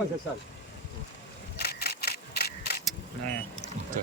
fazer, sabe? É. Então.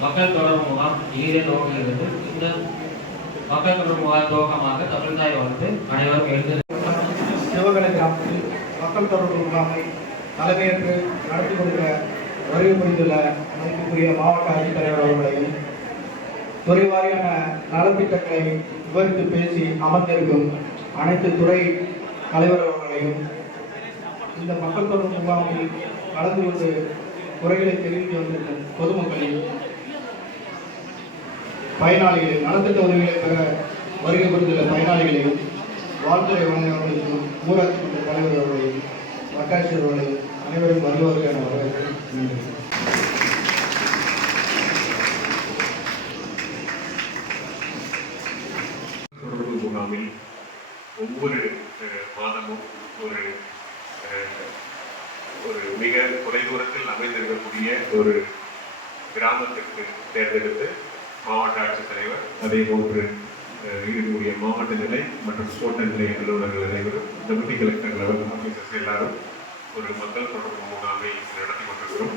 மக்கள் தொடர்பு முகாம் இனிதே துவங்குகிறது இந்த மக்கள் தொடர்பு முகாம் துவக்கமாக தமிழ்தாய் வாழ்த்து அனைவரும் எழுந்து சிவகலை கிராமத்தில் மக்கள் தொடர்பு முகாமை தலைமையேற்று நடத்தி கொண்ட வருகை புரிந்துள்ள மதிப்புக்குரிய மாவட்ட ஆட்சித்தலைவர் அவர்களையும் துறை வாரியான நலத்திட்டங்களை விவரித்து பேசி அமர்ந்திருக்கும் அனைத்து துறை தலைவர் அவர்களையும் இந்த மக்கள் தொடர்பு முகாமில் கலந்து கொண்டு குறைகளை தெரிவித்து வந்திருக்கும் பொதுமக்களையும் பயனாளிகளை நலத்திட்ட உதவிகளை பெற வருகை புரிந்துள்ள பயனாளிகளையும் வாழ்த்துறை வழங்கியவர்களுக்கும் ஊராட்சி மன்ற தலைவர் அவர்களையும் வட்டாட்சியர் அவர்களையும் அனைவரும் வருவார்கள் வரவேற்று நன்றி முகாமில் ஒவ்வொரு மாதமும் ஒரு ஒரு மிக தொலைதூரத்தில் அமைந்திருக்கக்கூடிய ஒரு கிராமத்திற்கு தேர்ந்தெடுத்து மாவட்ட ஆட்சித்தலைவர் அதே போன்று இருக்கக்கூடிய மாவட்ட நிலை மற்றும் கோட்ட நிலை அலுவலர்கள் அனைவரும் டெபுட்டி கலெக்டர் லெவல் ஆஃபீஸர்ஸ் எல்லாரும் ஒரு மக்கள் தொடர்பு முகாமை நடத்தி கொண்டிருக்கிறோம்.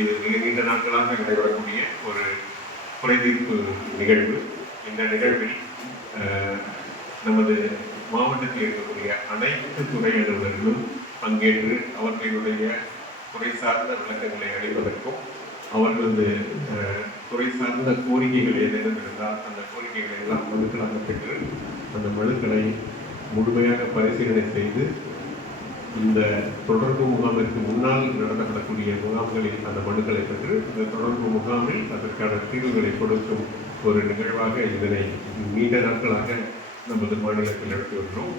இது மிக நீண்ட நாட்களாக நடைபெறக்கூடிய ஒரு குறைதீர்ப்பு நிகழ்வு. இந்த நிகழ்வில் நமது மாவட்டத்தில் இருக்கக்கூடிய அனைத்து துறை அலுவலர்களும் பங்கேற்று அவர்களுடைய துறை சார்ந்த விளக்கங்களை அளிப்பதற்கும் அவர்களது துறை சார்ந்த கோரிக்கைகள் ஏதேனும் இருந்தால் அந்த கோரிக்கைகளை எல்லாம் மனுக்களாக பெற்று அந்த மனுக்களை முழுமையாக பரிசீலனை செய்து இந்த தொடர்பு முகாமிற்கு முன்னால் நடத்தப்படக்கூடிய முகாம்களில் அந்த மனுக்களை பெற்று இந்த தொடர்பு முகாமில் அதற்கான தீர்வுகளை கொடுக்கும் ஒரு நிகழ்வாக இதனை நீண்ட நாட்களாக நமது மாநிலத்தில் நடத்தி வருகிறோம்.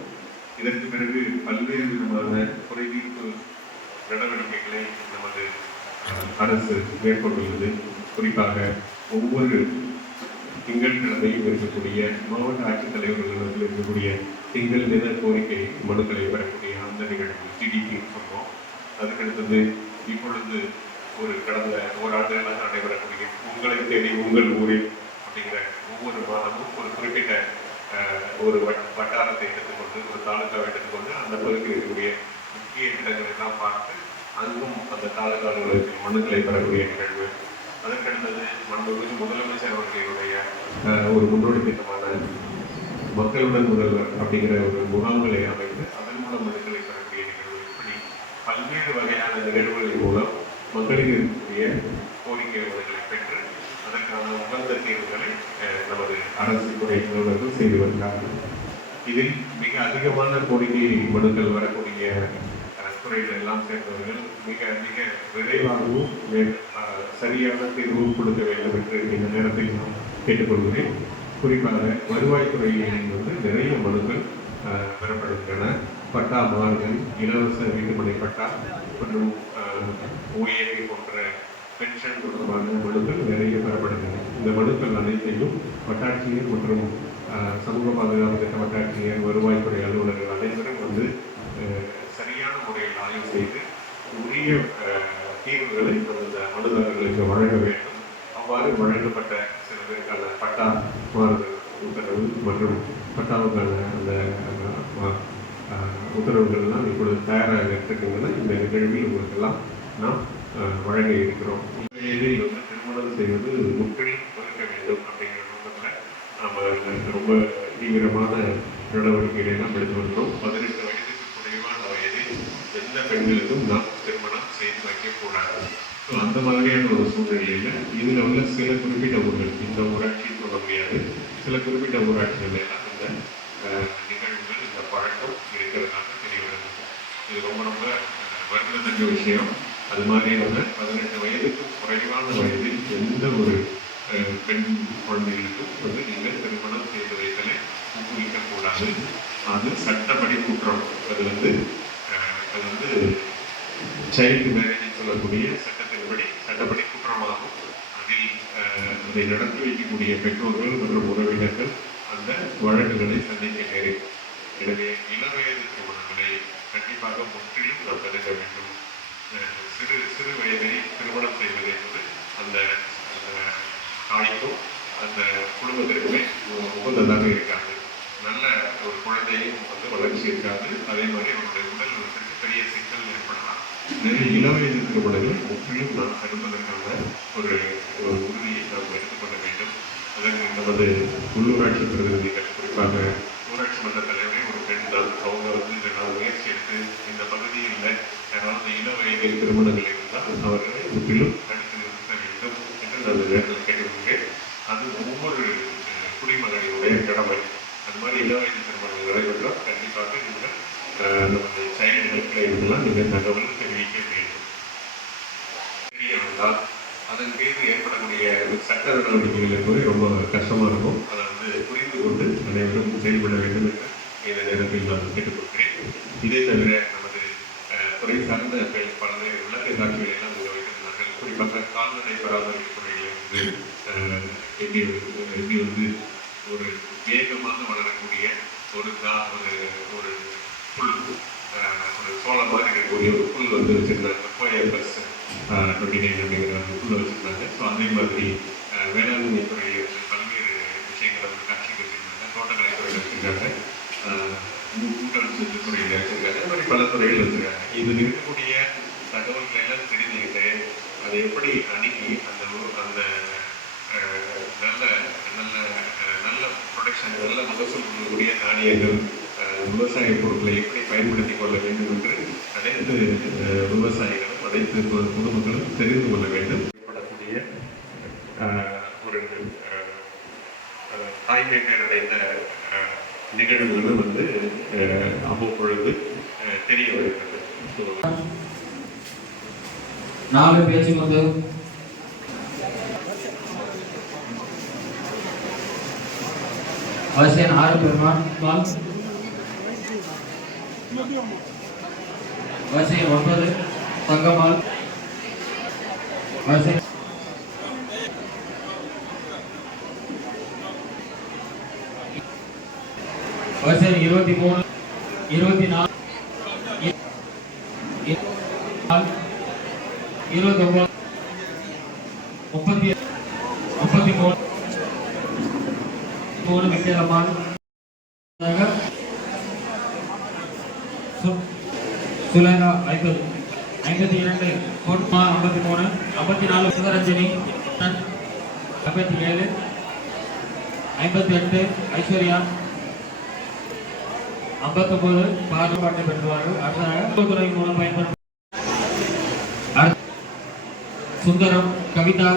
இதற்கு பிறகு பல்வேறு விதமான குறைதீர்ப்பு நடவடிக்கைகளை நமது அரசு மேற்கொண்டுள்ளது. குறிப்பாக ஒவ்வொரு திங்கட்கிழமையும் இருக்கக்கூடிய மாவட்ட ஆட்சித்தலைவர்களிடத்தில் இருக்கக்கூடிய திங்கள் தின கோரிக்கை மனுக்களை பெறக்கூடிய அந்த நிகழ்வு டிடிபி சொல்வோம் அதுக்கடுத்தது இப்பொழுது ஒரு கடந்த ஓராண்டுகளாக நடைபெறக்கூடிய உங்களை தேடி உங்கள் ஊரில் அப்படிங்கிற ஒவ்வொரு மாதமும் ஒரு குறிப்பிட்ட ஒரு வட்- வட்டாரத்தை எடுத்துக்கொண்டு ஒரு தாலுக்காவை எடுத்துக்கொண்டு அந்த பகுதியில் இருக்கக்கூடிய முக்கிய இடங்களை தான் பார்த்து அங்கும் அந்த தாலுகா மனுக்களை பெறக்கூடிய நிகழ்வு அதற்கடுத்தது மாண்புமிகு முதலமைச்சர் அவர்களுடைய அஹ், ஒரு முன்னோடி திட்டமான மக்களுடன் முதல்வர் அப்படிங்கிற ஒரு முகாம்களை அமைத்து அதன் மூலம் மனுக்களை பெறக்கூடிய நிகழ்வு இப்படி பல்வேறு வகையான நிகழ்வுகளின் மூலம் மக்களுக்கு இருக்கக்கூடிய கோரிக்கை மனுக்களை பெற்று அதற்கான உகந்த தீர்வுகளை அஹ், நமது அரசு துறை அலுவலர்கள் செய்து வருகிறார்கள். இதில் மிக அதிகமான கோரிக்கை மனுக்கள் வரக்கூடிய துறைகள் எல்லாம் சேர்ந்தவர்கள் மிக மிக விரைவாகவும் சரியான தீர்வும் கொடுக்க வேண்டும் என்று இந்த நேரத்தில் நான் கேட்டுக்கொள்கிறேன். குறிப்பாக வருவாய்த்துறையில் வந்து நிறைய மனுக்கள் பெறப்படுகின்றன. பட்டா மாறுதல் இலவச வீட்டுமனை பட்டா மற்றும் ஓஏபி போன்ற பென்ஷன் தொடர்பான மனுக்கள் நிறைய பெறப்படுகின்றன. இந்த மனுக்கள் அனைத்தையும் வட்டாட்சியர் மற்றும் சமூக பாதுகாப்பு திட்ட வட்டாட்சியர் வருவாய்த்துறை அலுவலர்கள் அனைவரும் வந்து செய்து உரிய தீர்வுகளை அந்த மனுதாரர்களுக்கு வழங்க வேண்டும். அவ்வாறு வழங்கப்பட்ட சில பேருக்கான பட்டா மாறுதல் உத்தரவு மற்றும் பட்டாவுக்கான அந்த உத்தரவுகள்லாம் இப்பொழுது தயாராக இருக்கின்றன. இந்த நிகழ்வில் உங்களுக்கெல்லாம் நாம் அஹ், வழங்க இருக்கிறோம். இதில் வந்து திருமணம் செய்வது முற்றிலும் தவிர்க்க வேண்டும் அப்படிங்கிற நோக்கத்தில் நாம் ரொம்ப தீவிரமான நடவடிக்கைகளை நாம் எடுத்து வந்தோம் பதினெட்டு வயதுக்கு குறைவான வயதில் எந்த பெண்களுக்கும் நாம் திருமணம் செய்து வைக்கக்கூடாது. ஸோ அந்த மாதிரியான ஒரு சூழ்நிலையில் இதில் உள்ள சில குறிப்பிட்ட ஊர்கள் இந்த ஊராட்சின்னு சொல்ல முடியாது. சில குறிப்பிட்ட ஊராட்சிகள் எல்லாம் இந்த நிகழ்வுகள் இந்த பழக்கம் இருக்கிறதாக தெரிய வருது இது ரொம்ப ரொம்ப அஹ், வருந்தத்தக்க விஷயம். அது மாதிரியான பதினெட்டு வயதுக்கு குறைவான வயதில் எந்த ஒரு அஹ், பெண் குழந்தைகளுக்கும் வந்து நீங்கள் திருமணம் செய்து வைத்தலை ஊக்குவிக்கக்கூடாது. அது சட்டப்படி குற்றம். அது வந்து வந்து சைல்டு மேரேஜ் சொல்லக்கூடிய சட்டத்தின்படி சட்டப்படி குற்றமாகும். அதில் அதை நடத்தி வைக்கக்கூடிய பெற்றோர்கள் மற்றும் உறவினர்கள் அந்த வழக்குகளை சந்திக்க நேரிடும் எனவே இளவயது திருமணங்களை கண்டிப்பாக முற்றிலும் நாம் தடுக்க வேண்டும். சிறு சிறு வயதில் திருமணம் செய்வது என்பது அந்த அந்த தாய்க்கும் அந்த குடும்பத்திற்குமே உகந்ததாக இருக்காது. நல்ல ஒரு குழந்தையும் வந்து வளர்ச்சி இருக்காது அதே மாதிரி அவருடைய உடல் பெரிய சிக்கல் ஏற்படலாம். நிறைய இளவயது திருமணங்களை முற்றிலும் நாம் தடுப்பதற்கான ஒரு ஒரு உறுதியை நாம் எடுத்துக்கொள்ள வேண்டும். அதற்கு நமது உள்ளூராட்சி பிரதிநிதிகள் குறிப்பாக ஊராட்சி மன்ற தலைவரே ஒரு பெண் தான் அவங்க வந்து இதனால் முயற்சி எடுத்து இந்த பகுதியில் யாராவது இள வயதில் திருமணங்கள் இருந்தால் அவர்களை முற்றிலும் தடுத்து நிறுத்த வேண்டும் என்று நான் இந்த நேரத்தில் கேட்டுக்கொள்கிறேன் அது ஒவ்வொரு அஹ், குடிமகனினுடைய கடமை அந்த மாதிரி இள வயது திருமணங்கள் நடைபெற்றால் கண்டிப்பாக நீங்கள் அஹ், நமது சைல்டு ஹெல்ப்லைனுக்கெல்லாம் நீங்கள் தகவல் தெரிவிக்க வேண்டும் தெரிய வந்தால் அதன் மீது ஏற்படக்கூடிய சாதாரண நடவடிக்கைகள் என்பது ரொம்ப கஷ்டமாக இருக்கும். அதை வந்து புரிந்து கொண்டு அனைவரும் செயல்பட வேண்டும் என்று இந்த நேரத்தில் நான் கேட்டுக்கொள்கிறேன். இதே தவிர நமது துறை சார்ந்த பெ- விளக்க காட்சிகளை எல்லாம் இங்கே வைத்திருந்தார்கள். குறிப்பாக கால்நடை பராமரிப்பு துறையில் வந்து அஹ், எப்படி வந்து- எப்படி வந்து ஒரு வேகமாக வளரக்கூடிய ஒரு தா ஒரு ஒரு புல் அஹ், ஒரு சோளம் மாதிரி இருக்கக்கூடிய ஒரு புல் வந்து வச்சிருந்தாங்க. கோயல் பஸ் டுவெண்ட்டி நைன் அப்படிங்கிற அந்த புல்லை வச்சிருந்தாங்க. ஸோ அதே மாதிரி வேளாண்மை துறை பல்வேறு விஷயங்களை வந்து காட்சிக்கு வச்சிருந்தாங்க தோட்டக்கலை துறையில் வச்சிருக்காங்க. அஹ், துறையில் மாதிரி பல துறைகள் இருக்கிறாங்க இதில் இருக்கக்கூடிய தகவல்களை எல்லாம் தெரிஞ்சுக்கிட்டு அதை எப்படி அணுகி அந்த அந்த நல்ல நல்ல நல்ல ப்ரொடக்ஷன் நல்ல மகசூல் கொடுக்கக்கூடிய தானியங்கள் விவசாய பொருட்களை எப்படி பயன்படுத்திக் கொள்ள வேண்டும் என்று அனைத்து விவசாயிகளும் அனைத்து குடும்பங்களும் பொதுமக்களும் தெரிந்து கொள்ள வேண்டும். ஒரு தாய்மை பேரடைந்த அஹ், நிகழ்வுகளும் வந்து அவ்வப்பொழுது தெரிய வருகிறது. நாலு பேச்சு வந்து. வரிசையன் ஆறு பெருமாள் பால். வரிசையன் ஒன்பது தங்கம்மாள். வரிசை வரிசையன் இருபத்தி மூணு இருபத்தி நாலு இருபத்தி ஒன்பது முப்பத்தி முப்பத்தி மூணு மூணு வித்தியாசமான சுலேகா ஐம்பது ஐம்பத்தி இரண்டு கோட்மா ஐம்பத்தி மூணு ஐம்பத்தி நாலு சிவரஞ்சனி ஐம்பத்தி ஏழு ஐம்பத்தி எட்டு ஐஸ்வர்யா ஐம்பத்தொன்பது பாராட்டு பெற்றுவார்கள் அடுத்ததாக துறை மூலம் பயன்படுத்த அடுத்த- சுந்தரம் கவிதா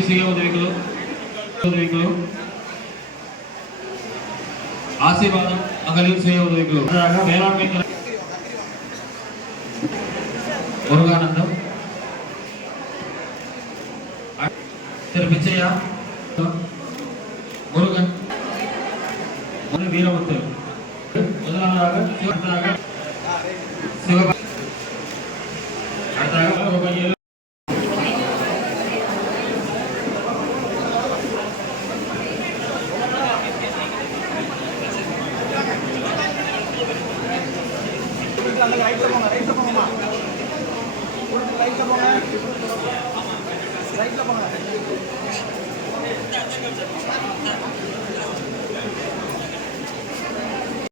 சுய உதவிகளும் உதவிகளும் ஆசீர்வாதம் மகளிர் சுய உதவிகளும் அடுத்ததாக வேளாண்மை துறை முருகானந்தம் திரு பிச்சையா முருகன் ஒரு வீரமுத்து. முதலாவதாக அடுத்ததாக அந்த லைட்ல போன